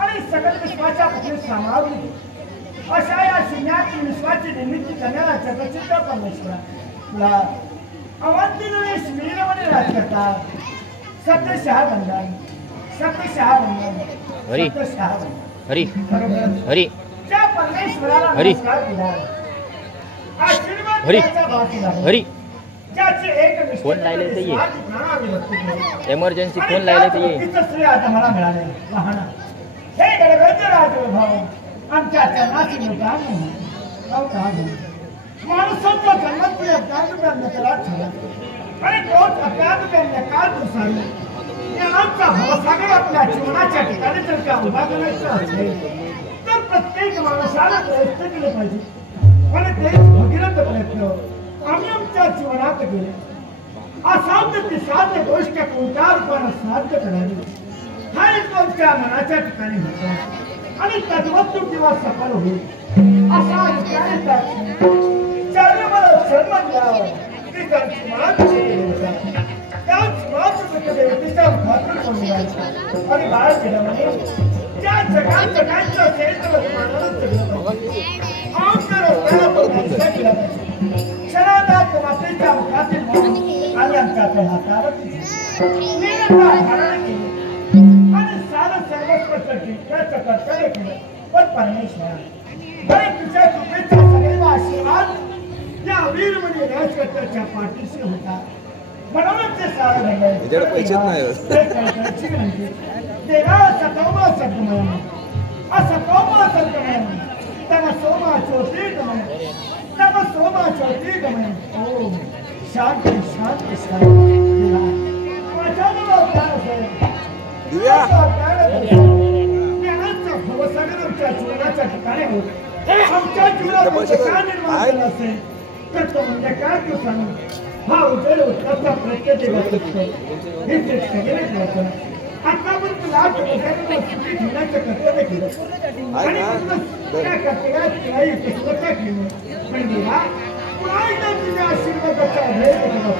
आणि सकल विश्वाच्या पत्नी सामावली अशा या शून्यात विश्वाची निर्मिती करणारा जगचित्र परमेश्वरा अवंतीवेश वीरमणी राजकर्ता सत्यशहा बंधन हरी हरी हरी त्या परमेश्वराला नमस्कार केला आशीर्वाद द्यायचा भाग दिला हरी ज्याचे एक फोन लायले ते ये इमर्जन्सी फोन लायले ते ये तिचं श्री आता मला मिळाले वाहना हे गडगड राजवैभव आमच्या चरणाची मुद्दाम माणसाचा जन्मत अज्ञान त्याला ठेवला आणि तोच अज्ञान काळ दुसारला ज्ञानाचा भवसागर आपल्या जीवनाच्या ठिकाणी जर का उभा करायचा असेल तर प्रत्येक माणसाला प्रयत्न केले पाहिजे आणि तेच भगीरथ प्रयत्न आम्ही आमच्या जीवनात केले असाध्य ती साध्य गोष्ट कोणत्या रूपाने साध्य करावी हा एक आमच्या मनाच्या ठिकाणी होता आणि तद्वस्तू किंवा सफल होईल असा विचारायचा चार्य मला जन्म द्यावा की त्यांची मान होता त्याच मात्र देवतेचा उद्घाटन करून जायचं आणि बाळ केलं म्हणे त्या जगात जगांचं असेल तर मानवच जगलं पाहिजे आमच्या रस्त्याला पण केला पाहिजे क्षणात मातेच्या मुखातील म्हणून आणि आमच्या हातावर आणि सारं सर्वस्व जिंकण्याचं कर्तव्य केलं पण परमेश्वरा तुझ्या कृपेचा सगळ्यांना आशीर्वाद या वीरमणी राजकर्त्याच्या पाठीशी होता म्हणूनच ते सारं घडलं देवा सतोमा सद्गमय असतोमा सद्गमय तम सोमा ज्योतिर्गमय तम सोमा ज्योतिर्गमय ओम शांति शांति शांति दिव्या ज्ञानाचा भवसागर आमच्या जीवनाच्या ठिकाणी होत आमच्या जीवनात काय निर्माण झालं असेल तर तो म्हणजे काय तू सांग हा उजेड उत्तरचा प्रत्येक हे ते सगळे करतो आतापर्यंत लाख लोकांना सुखी ठेवण्याचं कर्तव्य केलं आणि त्या कर्तव्यात काही पुस्तकं केली पण देवा पुन्हा एकदा तुझ्या आशीर्वादाचा अभय केला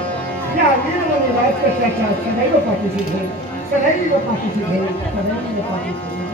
या वीरमणी राजकर्त्याच्या सदैव पाठीशी ठेव सदैव पाठीशी ठेव सदैव पाठीशी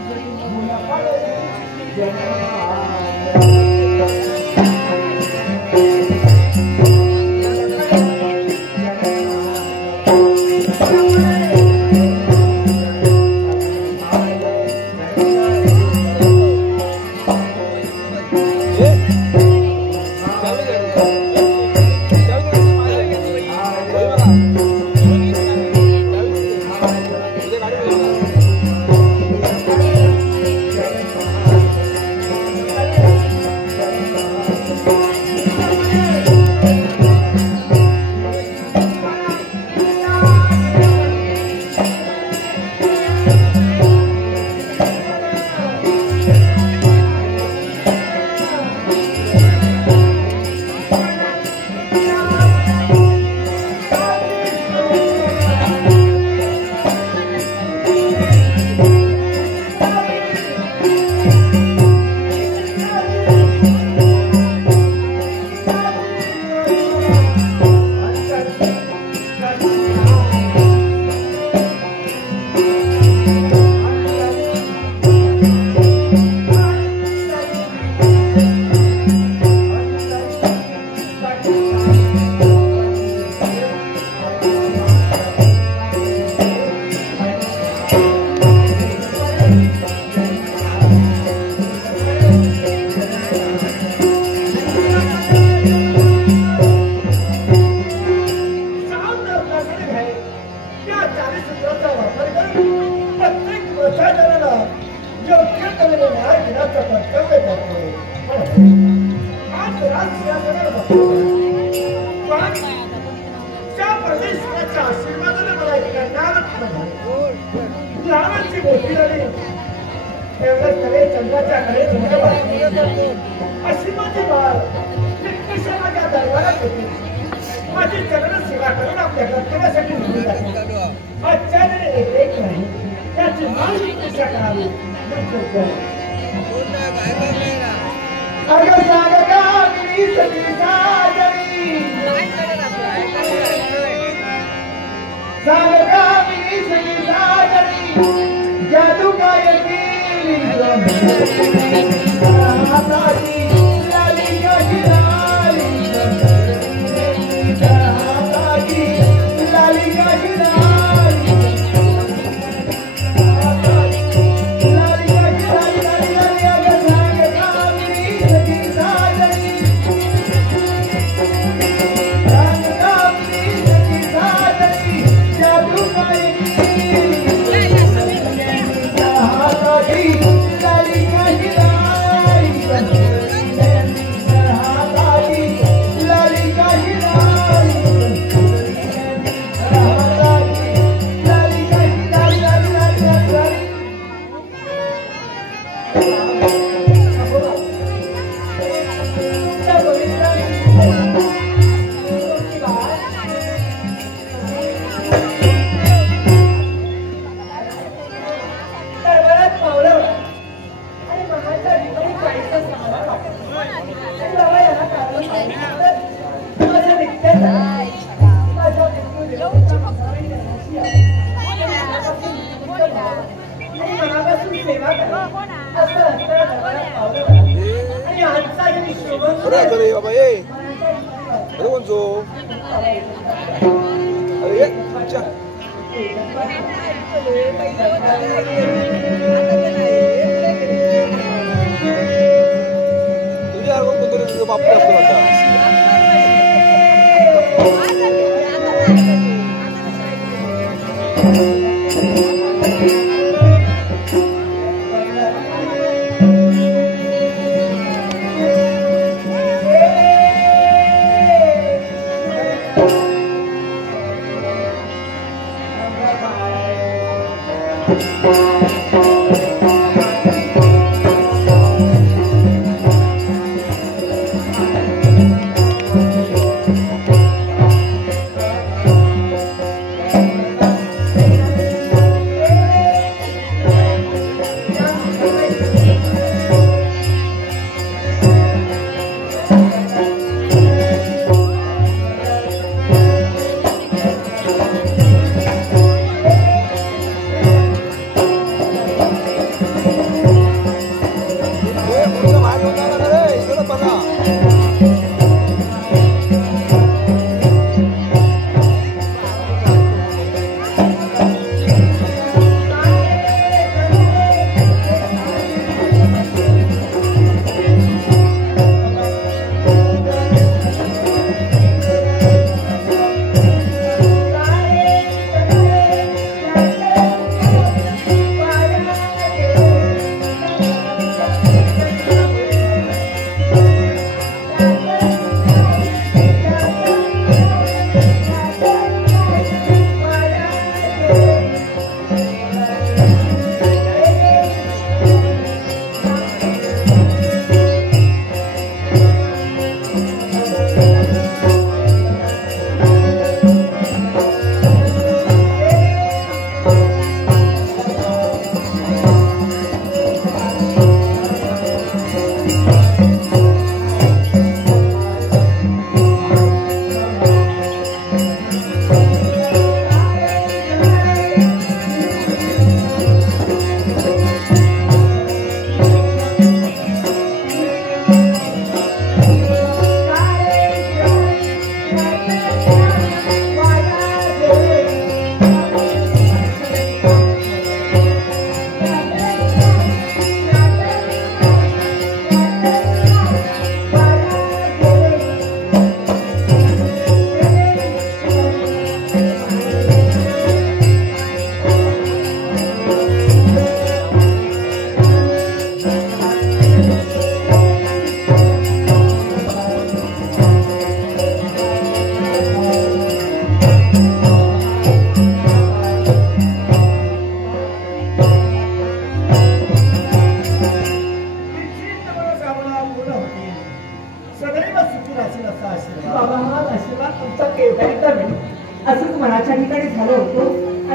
परमेश्वराच्या आशीर्वादाने मला एक ज्ञान पोटीलाने एवढं तळे चंद्राच्याकडे डोळे वाचले अशी माझी बाळ निष्कर्ष माझ्या दरबारात होती माझी चरण सेवा करून आपल्या कर्तव्यासाठी निघून जाते आचार्याने एक नाही त्याची माहिती कशा करावी अगं सांगा मी सती साजरी सांगा मी सती साजरी जादू काय केली हाताची लाली कशी लाली हाताची लाली कशी लाली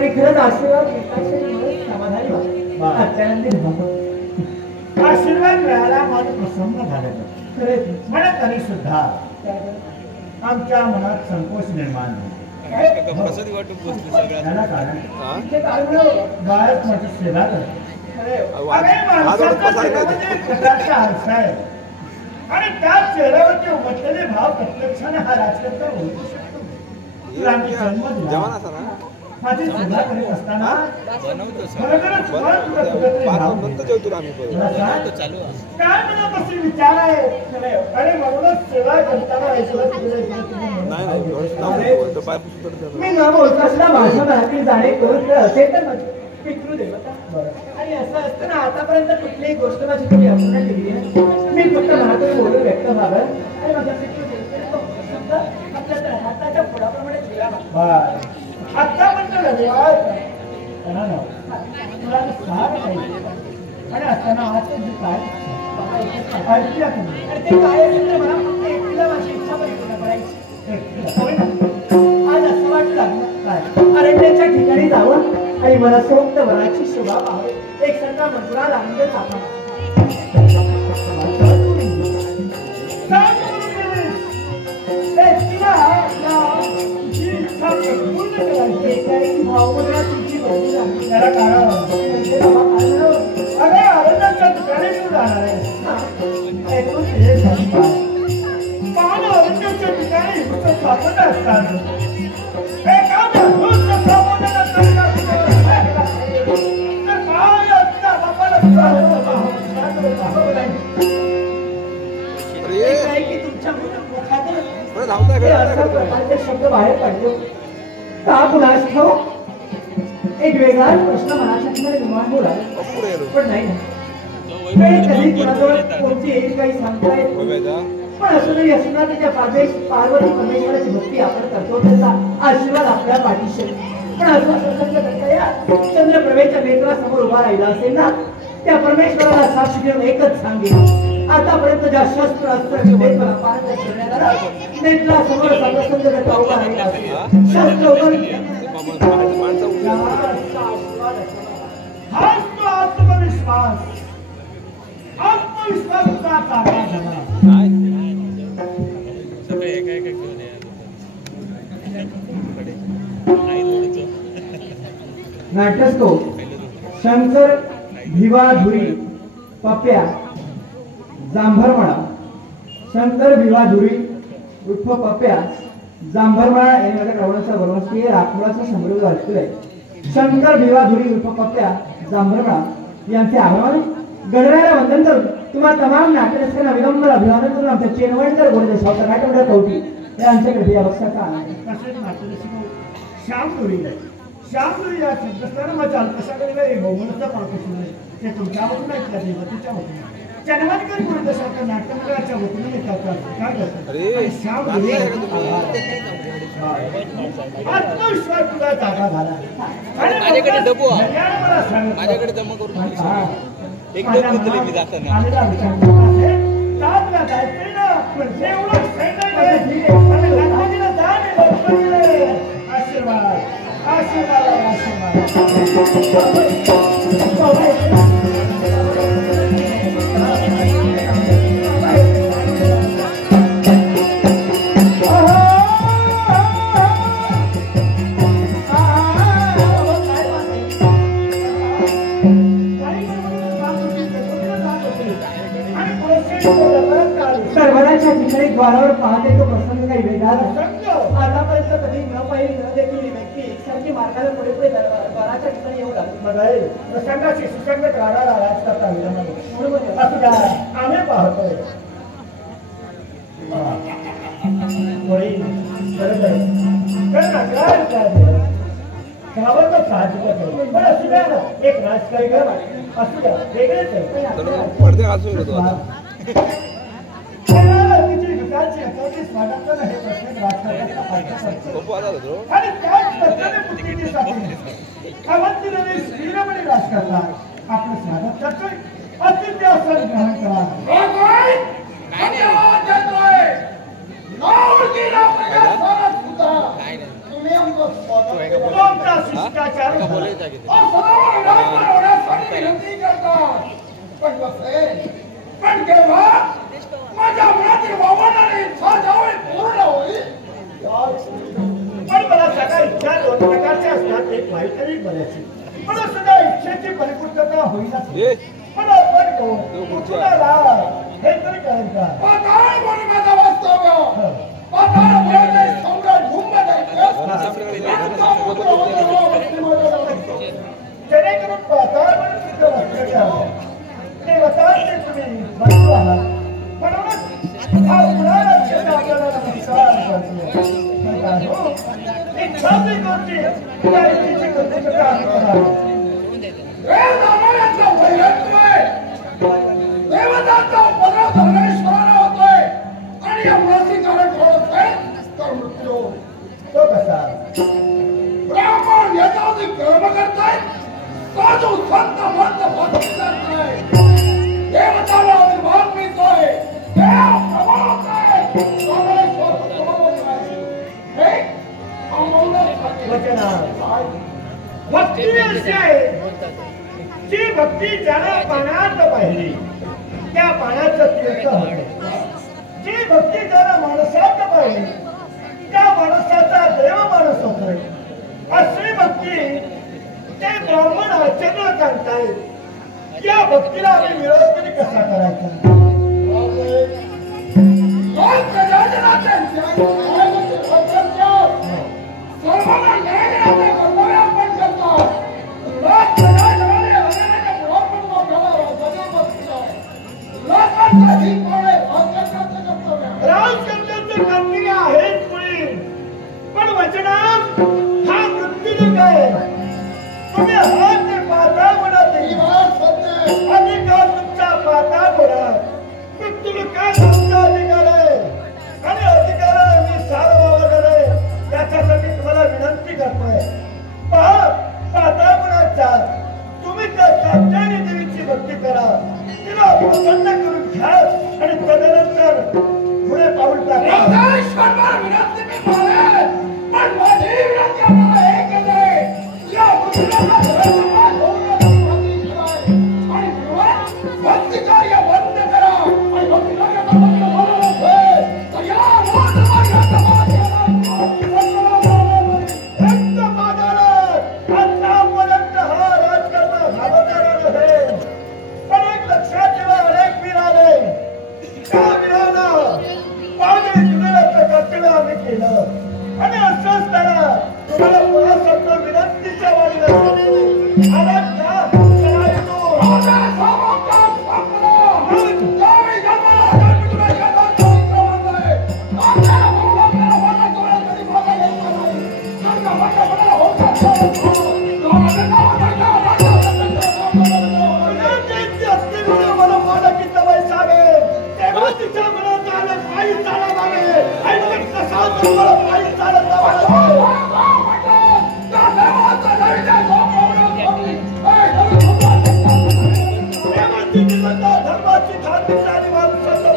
आणि खरंच आशीर्वाद घेतल्याशिवाय समाधानी व्हा. अत्यानंदी व्हा. आशीर्वाद मिळाला मन प्रसन्न झालं. खरंच म्हणा तरी सुद्धा आमच्या मनात संकोच निर्माण झाला. याला कारण इथे काय म्हणावं? बाळच माझी सेवा करते. अरे माणसाच्या चेहऱ्यामध्ये एक प्रकारचा आरसा आहे आणि त्या चेहऱ्यावरती उमटलेले भाव प्रत्यक्षाने हा राजकर्ता ओळखू शकतो. तुला मी जन्म दिला, माझी सेवा करीत असताना खरोखरच मन तुला कुठेतरी भाव देतो. मला सांग, काय मनात असे विचार आहे? अरे म्हणूनच सेवा करताना ऐकलं मी न बोलता सुद्धा माझ्या मनातील जाणे करून असेल तर पितृदेवता. आणि असं असतं ना, आतापर्यंत कुठलीही गोष्ट माझी तुम्ही अपूर्ण केली आहे. मी फक्त मनातून बोलून व्यक्त व्हावं आणि माझ्या पितृदेवतेचा आपल्या हाताच्या पुढाप्रमाणे दिला. आतापर्यंत रविवार तुला सार आणि असताना आज तुझी काय ऐकूया तुम्ही. आणि ते काय असेल तर मला फक्त एकटीला माझी इच्छा परिपूर्ण करायची. आज असं वाटलं काय अरण्याच्या ठिकाणी जावं आणि मला सोक्त वराची शोभा पाहावी. एक संघा मंजुळा आनंद चालला. त्याला कारण अरे अरण्याच्या ठिकाणी तू जाणार आहे. पाहून अरण्याच्या ठिकाणी स्थापन असतात. शब्द बाहेर काढतो का कुणास ठाऊक एक वेगळाच प्रश्न मनाच्या निर्माण होऊ लागला. पण नाही कधी कुणाजवळ कोणती येईल काही सांगता येत. पण असूनही असणार त्याच्या पार्वती परमेश्वराची भक्ती आपण करतो, त्याचा आशीर्वाद आपल्या पाठीशी. पण असं चंद्रप्रभेच्या नेत्रासमोर उभा राहिला असेल ना, त्या परमेश्वराला साक्षी घेऊन एकच सांगेल, आतापर्यंत ज्या शस्त्र अस्त्र विवेकला पारंगत करण्यात आला, नेत्रासमोर सप्रसंग करता उभा राहिला असेल. शस्त्र हाच तो आत्मविश्वास. आत्मविश्वास तुला ताबा झाला. नाट्यस्कोप शंकर भिवा धुरी पप्या जांभरमळा. शंकर भिवा धुरी उर्फ पप्या जांभरमळा यांनी माझ्या कळवण्याचा वनवासी राखोळाचा समृद्ध असलेला आहे. शंकर भिवा धुरी उर्फ पप्या जांभरमळा यांचे आभार गणरायाला वंदन करून तुम्हाला तमाम नाट्यरसिकांना विनम्र अभिवादन करून आमच्या चेनवणकर गोडदे सावकार नाट्यमंडळ कवठी यांच्याकडे या बक्षाचा आनंद. तसेच नाट्यरसिक श्यामपुरी श्यामपुरी या शब्दस्थानं माझ्या अल्पशाकडे एक बहुमनचा पाळतो ते तुमच्यावरून ऐकल्या देवतेच्या वतीने चनवणकर गोडदे सावकार नाट्यमंडळाच्या वतीने येतात. काय करतात श्यामपुरी आत्मविश्वास तुला जागा झाला. माझ्याकडे डबो मला सांग माझ्याकडे जमा करून एक डबो दिले मी जाताना. आशीर्वाद आशीर्वाद आशीर्वाद. सर्वांच्या ठिकाणी द्वारावर पाहते तो प्रसंग काही वेगळा. आतापर्यंत कधी न पाहिजे न देखील व्यक्ती एकसारखी मार्गाला पुढे पुढे द्वाराच्या ठिकाणी येऊ लागली. प्रसंगाची सुसंगत राहणारा राजकर्ता आम्ही पाहतोय. पण असू द्या ना, एक राजकारणी असू द्या, वेगळेच आहे. स्वागत हे प्रत्येक राजकारणाचा आणि त्याच पद्धतीने बुद्धीची साथीने अवंतीने स्थिरपणे राजकारला आपलं स्वागत करतोय. अतिथ्य असं ग्रहण करा. तुम्ही आमचं स्वागत केलं. तुमचा शिष्टाचार झाला. सर्व विराजमान होण्यासाठी विनंती करतात. पण बसे पण केव्हा माझ्या मनातील भावनाने इच्छा ज्यावेळी पूर्ण होईल पण मला सगळ्या इच्छा दोन प्रकारच्या असतात. एक वाईट आणि बऱ्याची. पण सुद्धा इच्छेची परिपूर्तता होईना. पण आपण कुठला हे तरी कळेल का? पाताळ म्हणून माझा वास्तव्य पाताळ म्हणजे सम्राट भूमध्य जेणेकरून पाताळ म्हणून तिथं वास्तव्य ते वताचे तुम्ही बसलो आहात. म्हणूनच हा पुराणा क्षेत्र आपल्याला नमस्कार करतो. इच्छाची कोणती त्या इच्छेची कोणती रामायणाचा वैरत्वय देवतांचा उपद्रव धर्मेश्वराला होतोय आणि अमरावती कारण घडत आहे तर मृत्यू तो कसा ब्राह्मण याच्यावरती कर्म करताय साधू संत मंत भक्ती करताय देवताला अभिमान मिळतोय देव प्रभावतोय धर्मेश्वर प्रभावतोय हे भक्ती अशी आहे जी भक्ती ज्याला पाण्यात पाहिली त्या पाण्याचं तीर्थ होते. जी भक्ती ज्याला माणसात पाहिली त्या माणसाचा देव माणूस होतोय. अशी भक्ती ते ब्राह्मण आचरण करतायत. या भक्तीला आम्ही विरोध तरी कसा करायचा? सर्वांना न्याय देण्याचे कर्तव्य आपण करतो. राजकर्त्याचे कर्तव्य आहेच मुळी. पण वचनात हा मृत्यूलोक आहे. तुम्ही हात ते पाताळ म्हणत अधिकार तुमचा पाताळ म्हणत मृत्यूलोकात तुमचा अधिकार आहे आणि अधिकाराला मी सार्वभौम आहे. त्याच्यासाठी तुम्हाला विनंती करतोय. पहा पाताळ म्हणत तुम्ही त्या कात्यायनी देवीची भक्ती करा. तिला प्रसन्न करून घ्या आणि तदनंतर पुढे पाऊल टाका. विनंती मी मानेल पण माझी विनंती आम्हाला एकच आहे. या आणि भक्ती कार्य बंद करा आणि भक्ती कार्य आणि असं असताना तुम्हाला पुन्हा सत्य विनंतीच्या मला मला किती पैसा आहे तेव्हा तिच्या मनात आलं पायी चालत आले आणि कसा तुम्हाला पायी चालत धर्माची धार्मिक आणि माणसाचं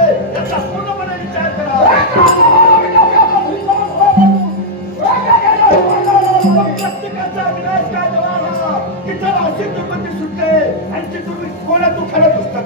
विचार करा. याचा पूर्णपणे विचार करा. प्रत्येकाचा विनाश काय जवाला तिथं अशी दुर्गती सुटते आणि ती तुम्ही कोणा तू खरं पुस्तक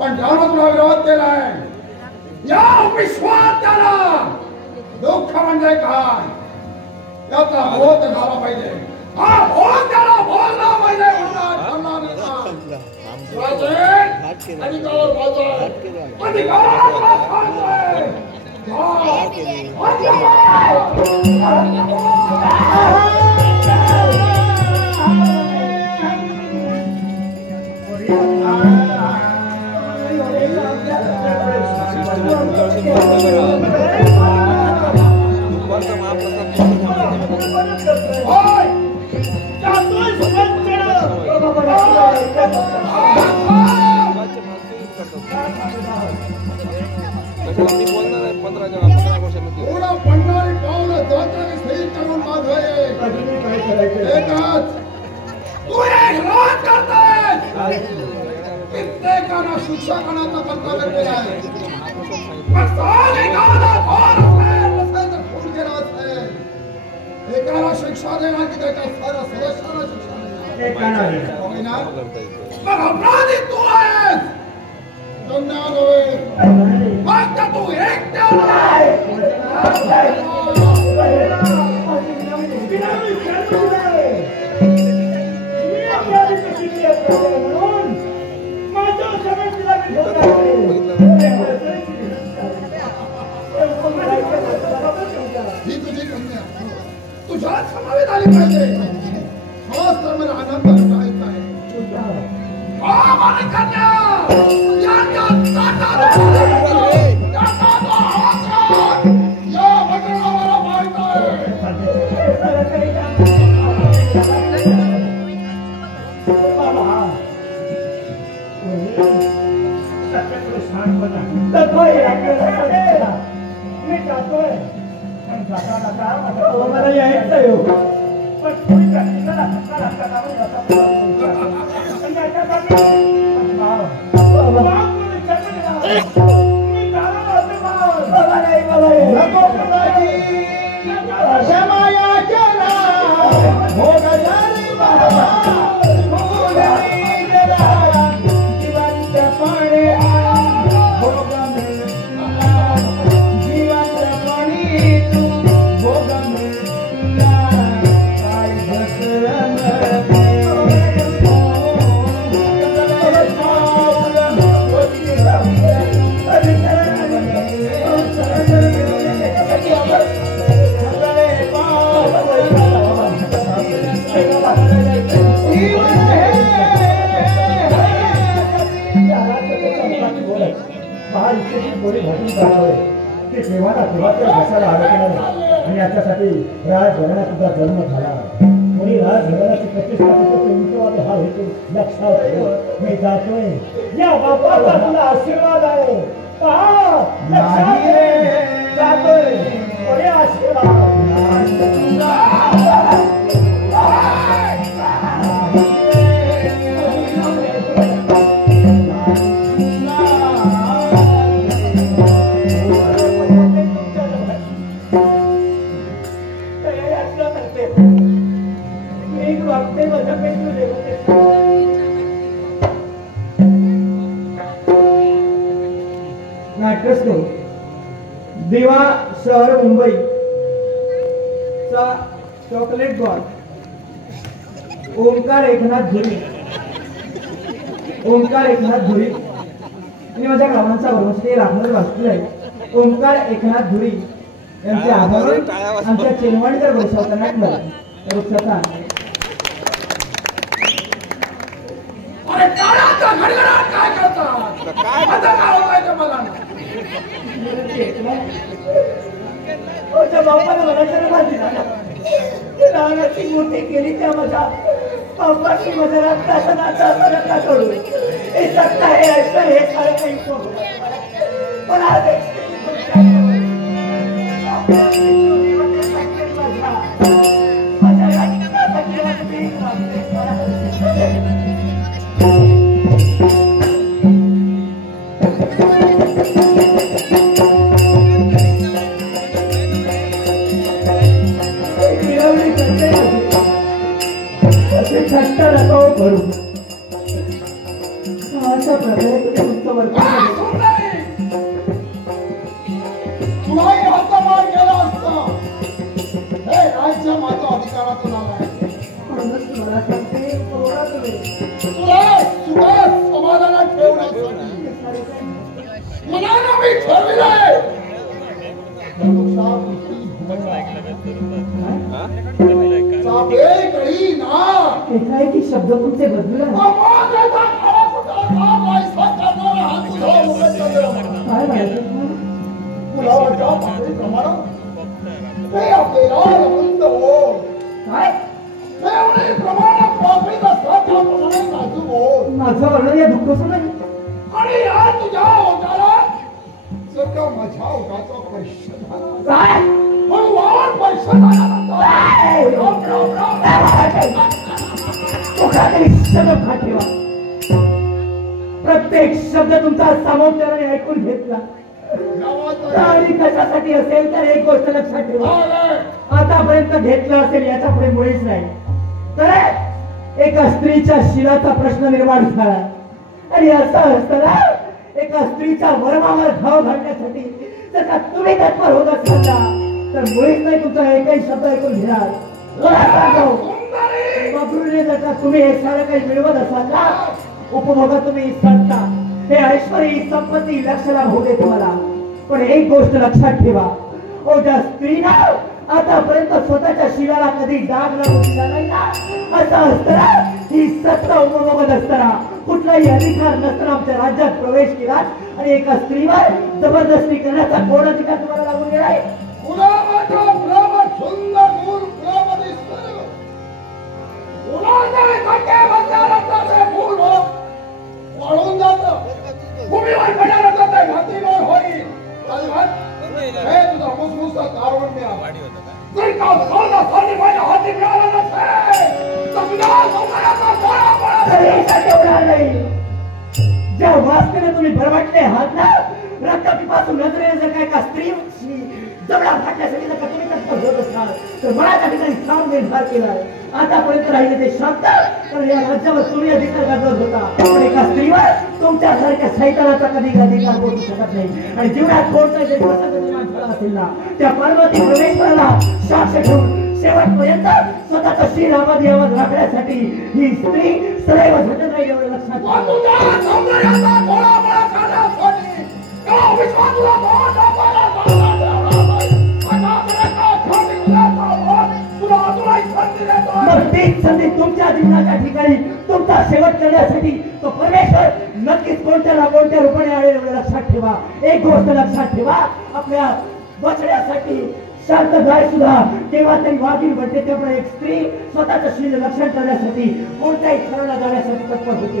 पण ज्यानं तुला विरोध केलाय या विश्वात त्याला दुःख म्हणजे काय याचा बोध झाला पाहिजे. हा बोध त्याला बोलला पाहिजे. अधिकार शिक्षा करण्याचा कर्तव्य केला आहे. एका एकाला शिक्षा देणार की त्याच्या सर्व सदस्यांना शिक्षा देणार? एकाला होईना? मग अपराधी तू आहेस, दंडा नव्हे. फक्त तू एकट्याला ही तुझी कन्या तुझ्यात समावेश आली पाहिजे. हाच तर मला आनंद राहायचा आहे. कन्या या घटनावाला माहित मी जातोय पण जाता मला यायचं आहे. पण तुम्ही प्रॅक्टिसला आणि याच्यासाठी राजघराण्यात सुद्धा जन्म झाला. कोणी राजघराण्याची प्रतिष्ठा उंचवावे हा हेतू लक्षात ठेव. मी जातोय. या बापाचा तुला आशीर्वाद आहे. जातोय बरे आशीर्वाद. दिवा शहर मुंबई चा चॉकलेट बॉल ओंकार एकनाथ धुरी. ओंकार एकनाथ धुरी आणि माझ्या गावांचा वर्मश्री राखणार वाचलेला आहे. ओंकार एकनाथ धुरी यांचे आभार आमच्या चेनवाडकर वृक्षाचा नाटक वृक्षाचा अरे काळाचा घडघडाट काय करतात? आता काय होतंय ते मला बापाला मला माहिती लहानाची मोठी केली त्या माझ्या बापाची माझ्या रक्ताचा नाचा नका करू. हे सत्ता हे ऐकतं हे खरं काही पण आज माझ्या करू अशा प्रकारे तुलाही हद्दपार केला असता. हे राज्य माझ्या अधिकाराचं नाव आहे. मला सांगते तुला सुद्धा समाधानात ठेवण्यासाठी मनानं मी ठरविलंय. एकाएकी शब्द तुमचे बदलू काय म्हणायचं माझं वर्णन या दुःख नाही. आणि या तुझ्या ओठाला जर का माझ्या ओठाचा पैसा काय पण वावर पैसा प्रत्येक शब्द तुमचा सामोपचाराने ऐकून घेतला. आणि कशासाठी असेल तर एक गोष्ट लक्षात ठेवा. आतापर्यंत घेतलं असेल याच्या पुढे मुळीच नाही. तर एका स्त्रीच्या शिलाचा प्रश्न निर्माण झाला आणि असं असताना एका स्त्रीच्या वर्मावर घाव घालण्यासाठी जर का तुम्ही तत्पर होत असाल तर मुळीच नाही तुमचा एकही शब्द ऐकून घेणार. मगरूने जर का तुम्ही हे सारं काही मिळवत असाल ना, उपभोगा तुम्ही सत्ता, हे ऐश्वर, ही संपत्ती लक्षाला होते तुम्हाला. पण एक गोष्ट लक्षात ठेवा, ज्या स्त्रीनं आतापर्यंत स्वतःच्या शिलाला कधी डाग लागू दिला नाही ना, असं असताना ही सत्ता उपभोगत असताना कुठलाही अधिकार नसताना आमच्या राज्यात प्रवेश केला आणि एका स्त्रीवर जबरदस्ती करण्याचा कोण अधिकार तुम्हाला लागून गेलाय? ज्या वास्तवाने तुम्ही भरवटले आहात ना, रक्तपिपासू नजरेने जर काय का स्त्री जबडा फाटण्यासाठी जर का तुम्ही तत्पर होत असाल तर मला त्या ठिकाणी ठाम निर्धार केलाय. आतापर्यंत राहिले ते शब्द तर या राज्यावर तुम्ही अधिकार गाजवत होता, पण एका स्त्रीवर तुमच्यासारख्या सैतानाचा कधी अधिकार पोहोचू शकत नाही. आणि जीवनात कोणता जरी प्रसंग निर्माण झाला असेल ना, त्या पार्वती परमेश्वराला साक्ष ठेवून शेवटपर्यंत स्वतःचा शीर आवाज यावाज राखण्यासाठी ही स्त्री सदैव झटत राहील, एवढं लक्षात तीच संधी तुमच्या जीवनाच्या ठिकाणी तुमचा शेवट करण्यासाठी तो परमेश्वर नक्कीच कोणत्या ना कोणत्या रूपाने आले, एवढं लक्षात ठेवा. एक गोष्ट लक्षात ठेवा, आपल्या बचण्यासाठी शांत गाय सुद्धा केव्हा तरी वाघीण बनते, त्यामुळे एक स्त्री स्वतःचं शील रक्षण करण्यासाठी कोणत्याही ठरवल्या जाण्यासाठी तत्पर होते.